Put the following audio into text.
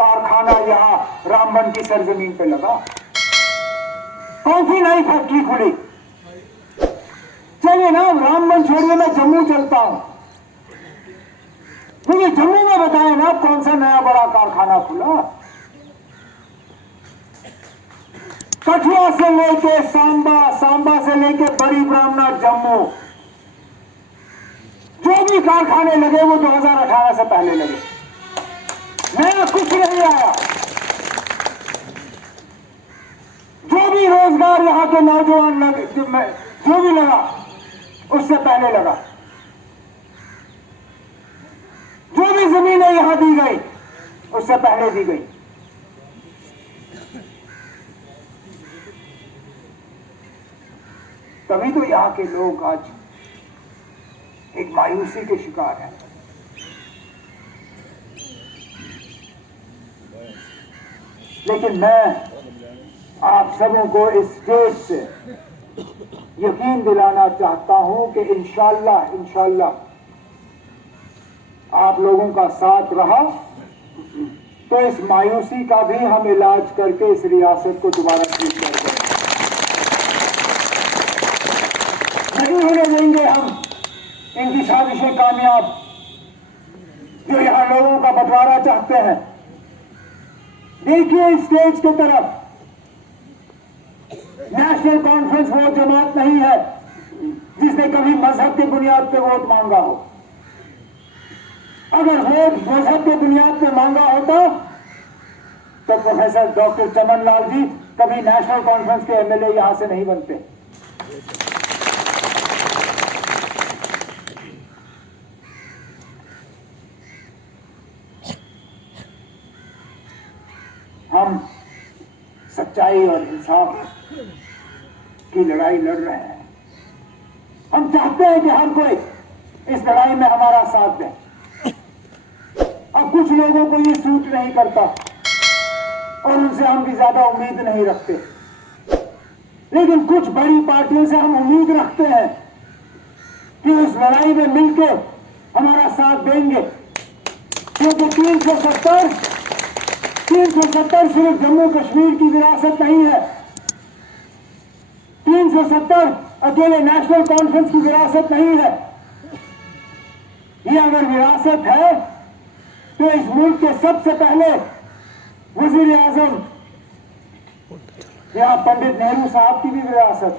कारखाना यहाँ रामबन की सरजमीन पे लगा? कौन सी नई फैक्ट्री खुली? चलिए ना, रामबन छोड़िए, मैं जम्मू चलता हूं। मुझे जम्मू में बताएं ना कौन सा नया बड़ा कारखाना खुला? कठुआ से लेके सांबा, सांबा से लेके बड़ी ब्राह्मणा, जम्मू, जो भी कारखाने लगे वो 2018 से पहले लगे। नया कुछ नहीं आया। जो भी रोजगार यहां के नौजवान लगे, जो भी लगा उससे पहले लगा। जो भी जमीनें यहां दी गई उससे पहले दी गई। तभी तो यहां के लोग आज एक मायूसी के शिकार हैं। लेकिन मैं आप सबों को इस स्टेज से यकीन दिलाना चाहता हूं कि इंशाअल्लाह आप लोगों का साथ रहा तो इस मायूसी का भी हम इलाज करके इस रियासत को दोबारा ठीक कर देंगे। नहीं होने देंगे हम इनकी साजिशें कामयाब, जो यहां लोगों का बंटवारा चाहते हैं। देखिए इस स्टेज की तरफ, नेशनल कॉन्फ्रेंस वो जमात नहीं है जिसने कभी मजहब की बुनियाद पे वोट मांगा हो। अगर वोट मजहब की बुनियाद पे मांगा होता तो प्रोफेसर डॉक्टर चमन लाल जी कभी नेशनल कॉन्फ्रेंस के एमएलए यहां से नहीं बनते। हम सच्चाई और इंसाफ की लड़ाई लड़ रहे हैं। हम चाहते हैं कि हर कोई इस लड़ाई में हमारा साथ दे। अब कुछ लोगों को ये सूट नहीं करता और उनसे हम भी ज्यादा उम्मीद नहीं रखते, लेकिन कुछ बड़ी पार्टियों से हम उम्मीद रखते हैं कि उस लड़ाई में मिलकर हमारा साथ देंगे, क्योंकि 370 सिर्फ जम्मू कश्मीर की विरासत नहीं है। 370 अकेले नेशनल कॉन्फ्रेंस की विरासत नहीं है। ये अगर विरासत है तो इस मुल्क के सबसे पहले वजीर आजम या पंडित नेहरू साहब की भी विरासत है।